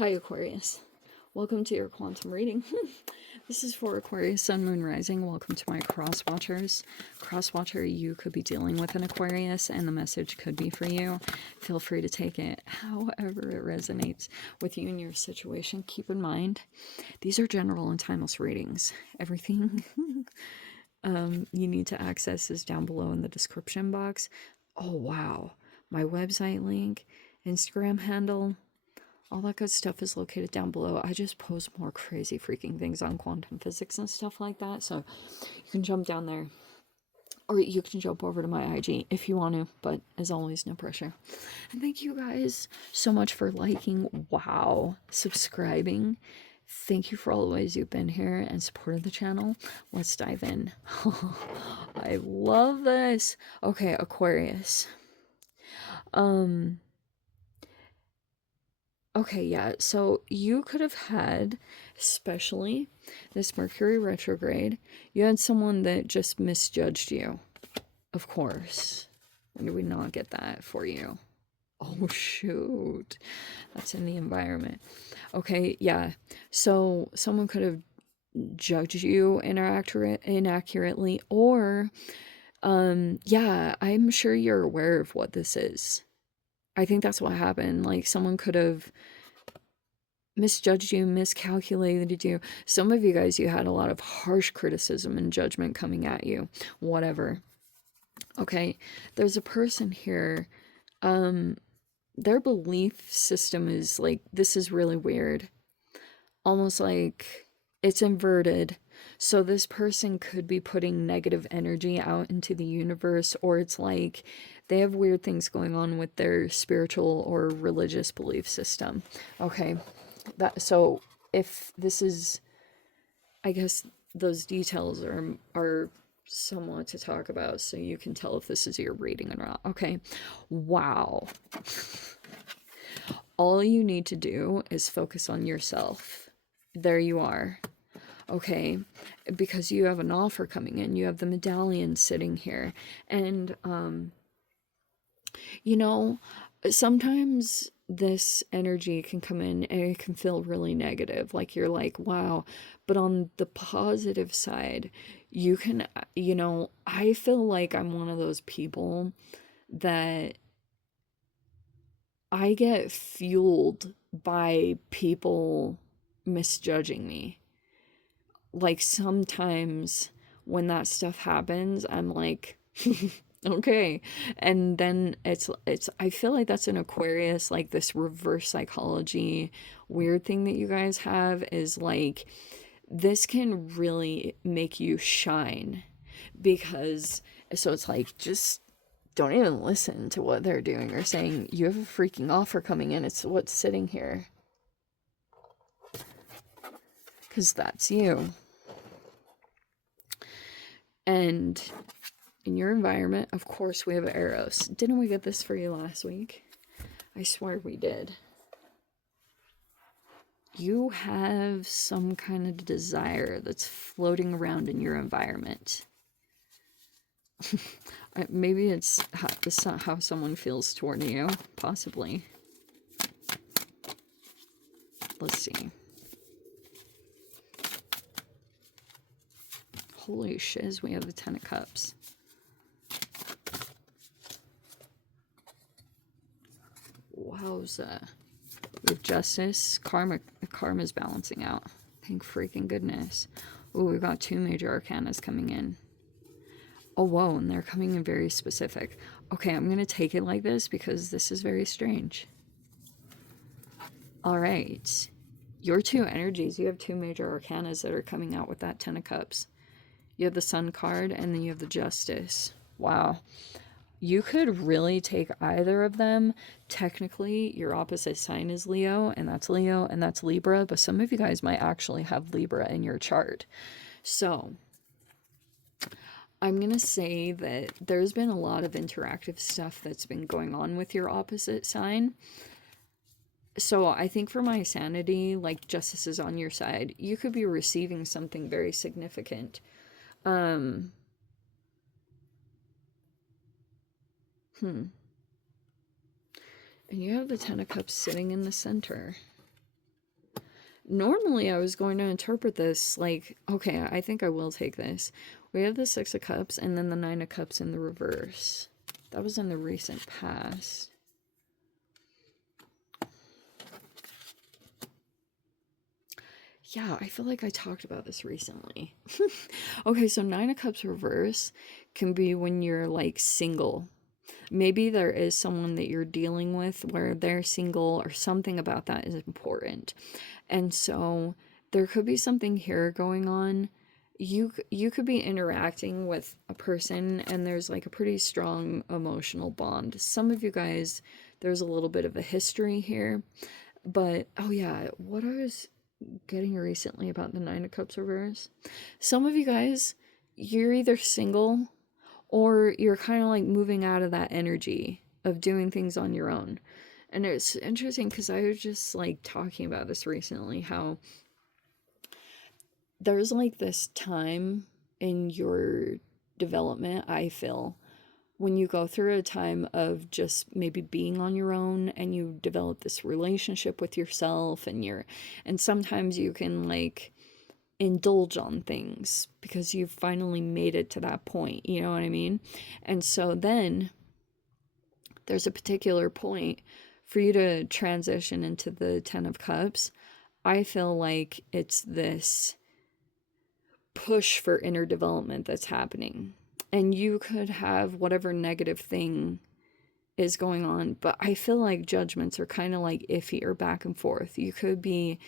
Hi Aquarius, welcome to your quantum reading. This is for Aquarius, Sun, Moon, Rising. Welcome to my cross watchers. Cross watcher, you could be dealing with an Aquarius and the message could be for you. Feel free to take it however it resonates with you and your situation. Keep in mind, these are general and timeless readings. Everything you need to access is down below in the description box. Oh wow, my website link, Instagram handle, all that good stuff is located down below. I just post more crazy freaking things on quantum physics and stuff like that. So you can jump down there. Or you can jump over to my IG if you want to. But as always, no pressure. And thank you guys so much for liking. Wow. Subscribing. Thank you for all the ways you've been here and supported the channel. Let's dive in. I love this. Okay, Aquarius. Okay, yeah, so you could have had, especially this Mercury retrograde, you had someone that just misjudged you. Of course. When did we not get that for you? Oh, shoot. That's in the environment. Okay, yeah. So someone could have judged you inaccurately, or, yeah, I'm sure you're aware of what this is. I think that's what happened. Like, someone could have misjudged you, miscalculated you. Some of you guys, you had a lot of harsh criticism and judgment coming at you. Whatever. Okay, there's a person here. Their belief system is like, this is really weird. Almost like it's inverted. So this person could be putting negative energy out into the universe, or it's like they have weird things going on with their spiritual or religious belief system. Okay, so if this is, I guess those details are somewhat to talk about, so you can tell if this is your reading or not. Okay, wow. All you need to do is focus on yourself. There you are. Okay, because you have an offer coming in, you have the medallion sitting here, and you know, sometimes this energy can come in and it can feel really negative, like you're like, wow. But on the positive side, you can, I feel like I'm one of those people that I get fueled by people misjudging me. Like, sometimes when that stuff happens, I'm like, okay. And then it's I feel like that's an Aquarius, like this reverse psychology weird thing that you guys have is like, this can really make you shine, because so it's like, just don't even listen to what they're doing or saying. You have a freaking offer coming in. It's what's sitting here, because that's you. And in your environment, of course, we have Eros. Didn't we get this for you last week? I swear we did. You have some kind of desire that's floating around in your environment. Maybe it's how someone feels toward you, possibly. Let's see. Holy shiz, we have the Ten of Cups. Wowza. With Justice, karma's balancing out. Thank freaking goodness. Ooh, we've got two major arcanas coming in. Oh, whoa, and they're coming in very specific. Okay, I'm going to take it like this because this is very strange. All right. Your two energies, you have two major arcanas that are coming out with that Ten of Cups. You have the Sun card, and then you have the Justice. Wow. You could really take either of them. Technically, your opposite sign is Leo, and that's Libra, but some of you guys might actually have Libra in your chart. So I'm going to say that there's been a lot of interactive stuff that's been going on with your opposite sign. So I think for my sanity, like, Justice is on your side. You could be receiving something very significant. And you have the Ten of Cups sitting in the center. Normally I was going to interpret this like, okay, I think I will take this. We have the Six of Cups and then the Nine of Cups in the reverse. That was in the recent past. Yeah, I feel like I talked about this recently. Okay, so Nine of Cups reverse can be when you're like single. Maybe there is someone that you're dealing with where they're single or something about that is important. And so there could be something here going on. You could be interacting with a person and there's like a pretty strong emotional bond. Some of you guys, there's a little bit of a history here. But oh yeah, what I was getting recently about the Nine of Cups reverse. Some of you guys, you're either single or you're kind of like moving out of that energy of doing things on your own. And it's interesting because I was just like talking about this recently, how there's like this time in your development, I feel, when you go through a time of just maybe being on your own and you develop this relationship with yourself and sometimes you can like indulge on things because you've finally made it to that point, you know what I mean? And so then there's a particular point for you to transition into the Ten of Cups. I feel like it's this push for inner development that's happening. And you could have whatever negative thing is going on, but I feel like judgments are kind of like iffy or back and forth. You could be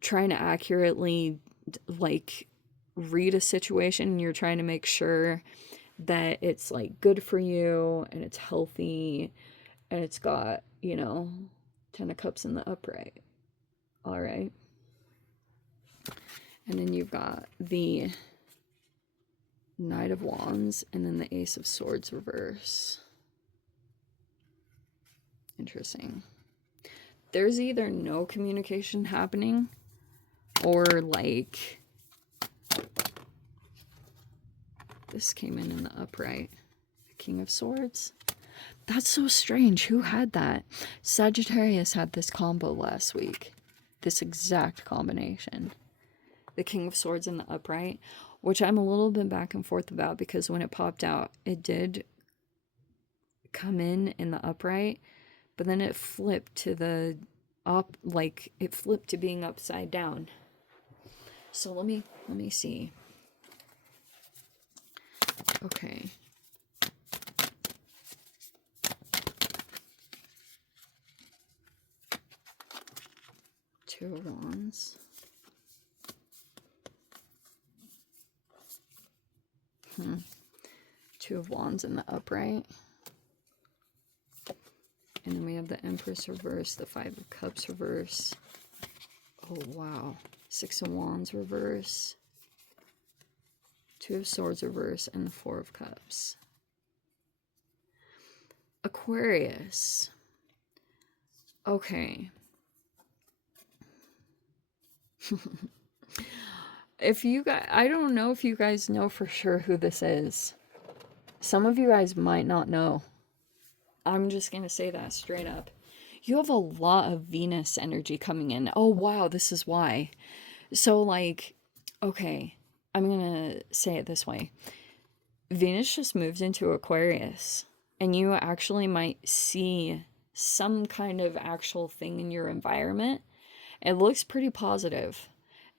trying to accurately like read a situation and you're trying to make sure that it's like good for you and it's healthy and it's got, you know, Ten of Cups in the upright. All right. And then you've got the Knight of Wands and then the Ace of Swords reverse. Interesting. There's either no communication happening or like this came in the upright. The King of Swords. That's so strange. Who had that? Sagittarius had this combo last week. This exact combination. The King of Swords in the upright, which I'm a little bit back and forth about because when it popped out, it did come in the upright, but then it flipped to the up, like it flipped to being upside down. So let me see. Okay. Two of Wands. Two of Wands in the upright. And then we have the Empress reverse, the Five of Cups reverse. Oh, wow. Six of Wands reverse. Two of Swords reverse, and the Four of Cups. Aquarius. Okay. If you guys, I don't know if you guys know for sure who this is. Some of you guys might not know. I'm just going to say that straight up. You have a lot of Venus energy coming in. Oh, wow, this is why. So, like, okay, I'm going to say it this way. Venus just moved into Aquarius, and you actually might see some kind of actual thing in your environment. It looks pretty positive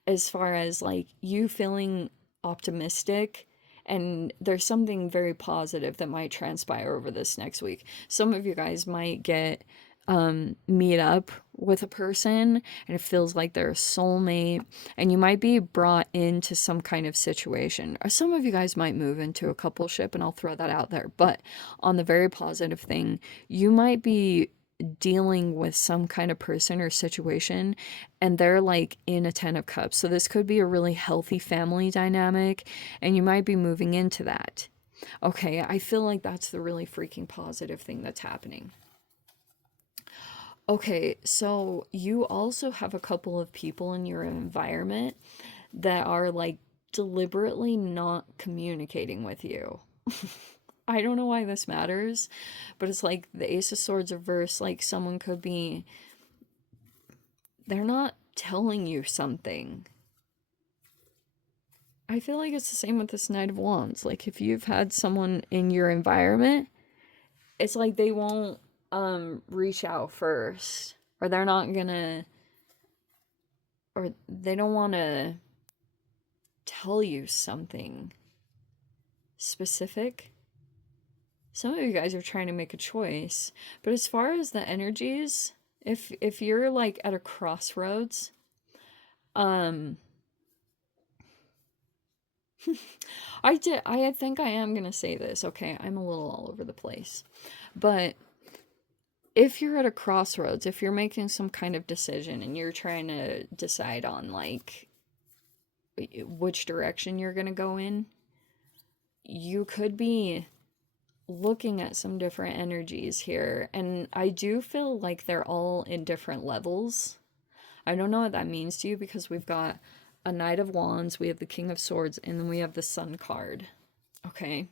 as far as, like, you feeling optimistic. And there's something very positive that might transpire over this next week. Some of you guys might get meet up with a person and it feels like they're a soulmate and you might be brought into some kind of situation. Or some of you guys might move into a coupleship, and I'll throw that out there. But on the very positive thing, you might be dealing with some kind of person or situation and they're like in a Ten of Cups. So this could be a really healthy family dynamic and you might be moving into that. Okay, I feel like that's the really freaking positive thing that's happening. Okay, so you also have a couple of people in your environment that are like deliberately not communicating with you. I don't know why this matters, but it's like the Ace of Swords reverse, like someone could be, they're not telling you something. I feel like it's the same with this Knight of Wands. Like, if you've had someone in your environment, it's like they won't reach out first, or they're not gonna, or they don't want to tell you something specific. Some of you guys are trying to make a choice, but as far as the energies, if you're like at a crossroads, I think I am gonna say this. Okay, I'm a little all over the place, but if you're at a crossroads, if you're making some kind of decision and you're trying to decide on like which direction you're gonna go in, you could be looking at some different energies here, and I do feel like they're all in different levels. I don't know what that means to you because we've got a Knight of Wands, we have the King of Swords, and then we have the Sun card. Okay?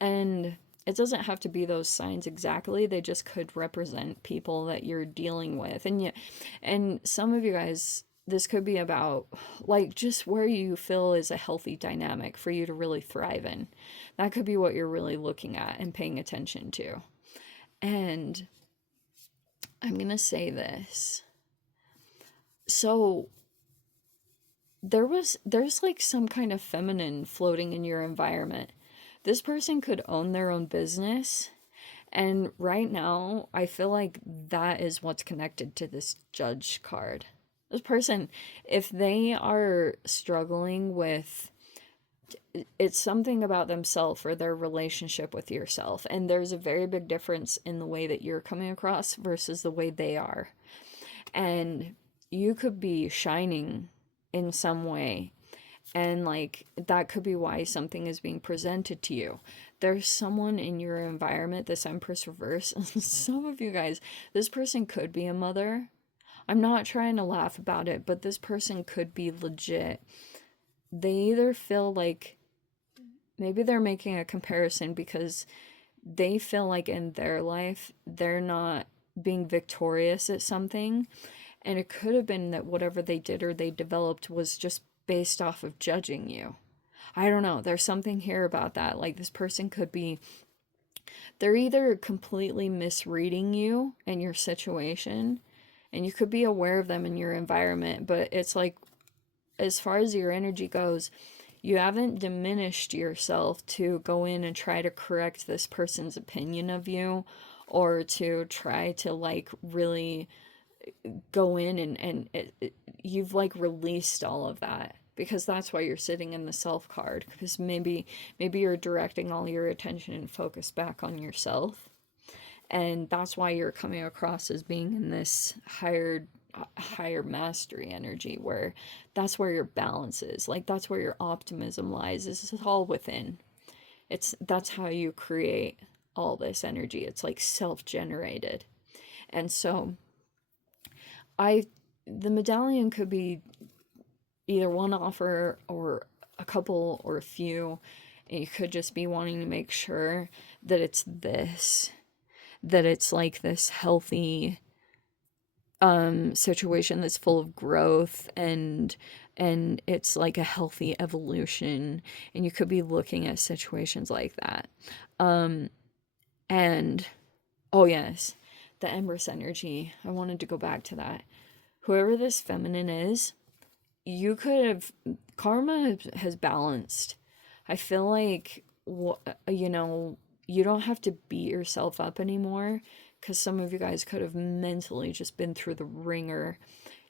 And it doesn't have to be those signs exactly. They just could represent people that you're dealing with. And yeah, and some of you guys, this could be about like just where you feel is a healthy dynamic for you to really thrive in. That could be what you're really looking at and paying attention to. And I'm going to say this. So there's like some kind of feminine floating in your environment. This person could own their own business. And right now, I feel like that is what's connected to this Judge card. This person, if they are struggling with, it's something about themselves or their relationship with yourself. And there's a very big difference in the way that you're coming across versus the way they are. And you could be shining in some way. And like that could be why something is being presented to you. There's someone in your environment, this Empress reverse. Some of you guys, this person could be a mother. I'm not trying to laugh about it, but this person could be legit. They either feel like maybe they're making a comparison because they feel like in their life they're not being victorious at something. And it could have been that whatever they did or they developed was just based off of judging you. I don't know. There's something here about that. Like this person could be, they're either completely misreading you and your situation, and you could be aware of them in your environment, but it's like, as far as your energy goes, you haven't diminished yourself to go in and try to correct this person's opinion of you or to try to like really go in and you've like released all of that because that's why you're sitting in the self card, because maybe you're directing all your attention and focus back on yourself, and that's why you're coming across as being in this higher mastery energy, where that's where your balance is, like that's where your optimism lies. This is all within. That's how you create all this energy. It's like self-generated. And so the medallion could be either one offer or a couple or a few, and you could just be wanting to make sure that it's like this healthy situation that's full of growth, and it's like a healthy evolution, and you could be looking at situations like that. And oh yes, the Empress energy, I wanted to go back to that. Whoever this feminine is, you could have, karma has balanced. I feel like, you know, you don't have to beat yourself up anymore, because some of you guys could have mentally just been through the ringer,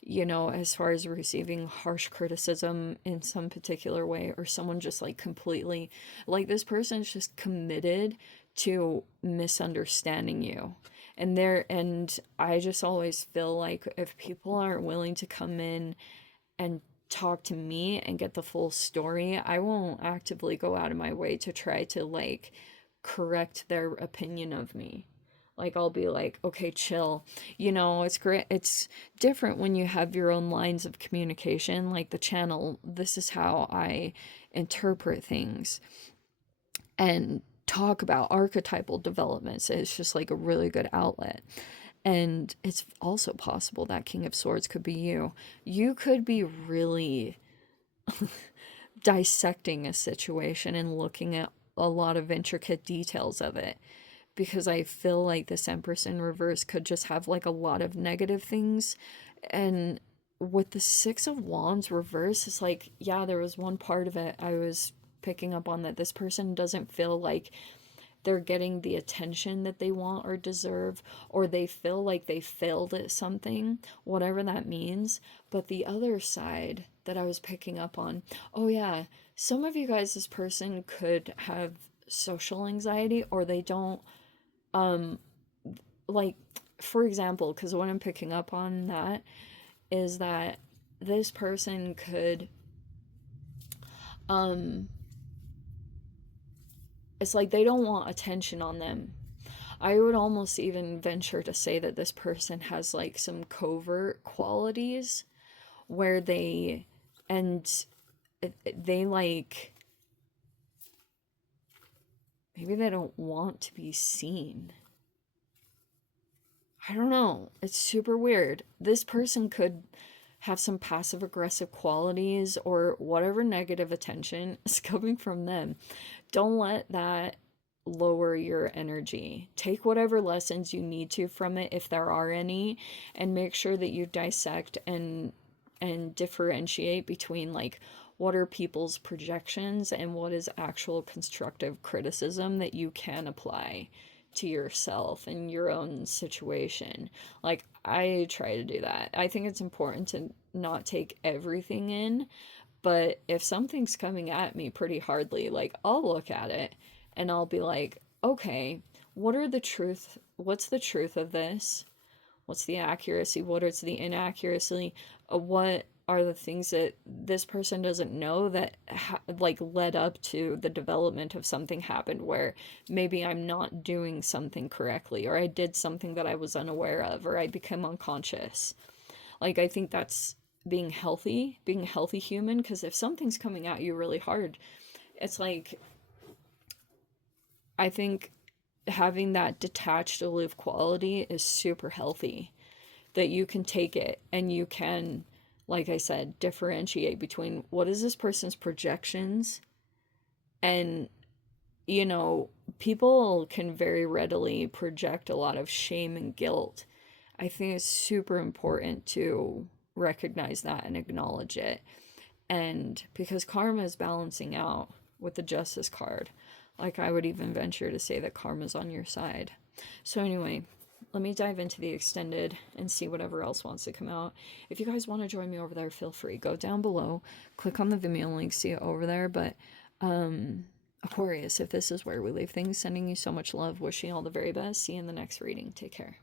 you know, as far as receiving harsh criticism in some particular way, or someone just like completely, like this person's just committed to misunderstanding you. And I just always feel like if people aren't willing to come in and talk to me and get the full story, I won't actively go out of my way to try to like correct their opinion of me. Like I'll be like, okay, chill. You know, it's great. It's different when you have your own lines of communication, like the channel. This is how I interpret things and talk about archetypal developments. It's just like a really good outlet. And it's also possible that King of Swords could be you. You could be really dissecting a situation and looking at a lot of intricate details of it, because I feel like this Empress in reverse could just have like a lot of negative things. And with the Six of Wands reverse, it's like, yeah, there was one part of it I was picking up on, that this person doesn't feel like they're getting the attention that they want or deserve, or they feel like they failed at something, whatever that means. But the other side that I was picking up on, oh yeah, some of you guys, this person could have social anxiety, or they don't, like, for example, because what I'm picking up on that is that this person could, um, it's like they don't want attention on them. I would almost even venture to say that this person has like some covert qualities where and they like, maybe they don't want to be seen. I don't know. It's super weird. This person could have some passive aggressive qualities, or whatever negative attention is coming from them. Don't let that lower your energy. Take whatever lessons you need to from it, if there are any, and make sure that you dissect and differentiate between like what are people's projections and what is actual constructive criticism that you can apply to yourself and your own situation. Like, I try to do that. I think it's important to not take everything in, but if something's coming at me pretty hardly, like, I'll look at it and I'll be like, okay, what's the truth of this? What's the accuracy? What is the inaccuracy? What are the things that this person doesn't know that like led up to the development of something happened, where maybe I'm not doing something correctly, or I did something that I was unaware of, or I become unconscious. Like, I think that's being a healthy human, because if something's coming at you really hard, it's like, I think having that detached, aloof quality is super healthy, that you can take it and you can, like I said, differentiate between what is this person's projections. And, you know, people can very readily project a lot of shame and guilt. I think it's super important to recognize that and acknowledge it. And because karma is balancing out with the Justice card, like, I would even venture to say that karma's on your side. So anyway, let me dive into the extended and see whatever else wants to come out. If you guys want to join me over there, feel free. Go down below, click on the Vimeo link, see it over there. But Aquarius, if this is where we leave things, sending you so much love, wishing you all the very best. See you in the next reading. Take care.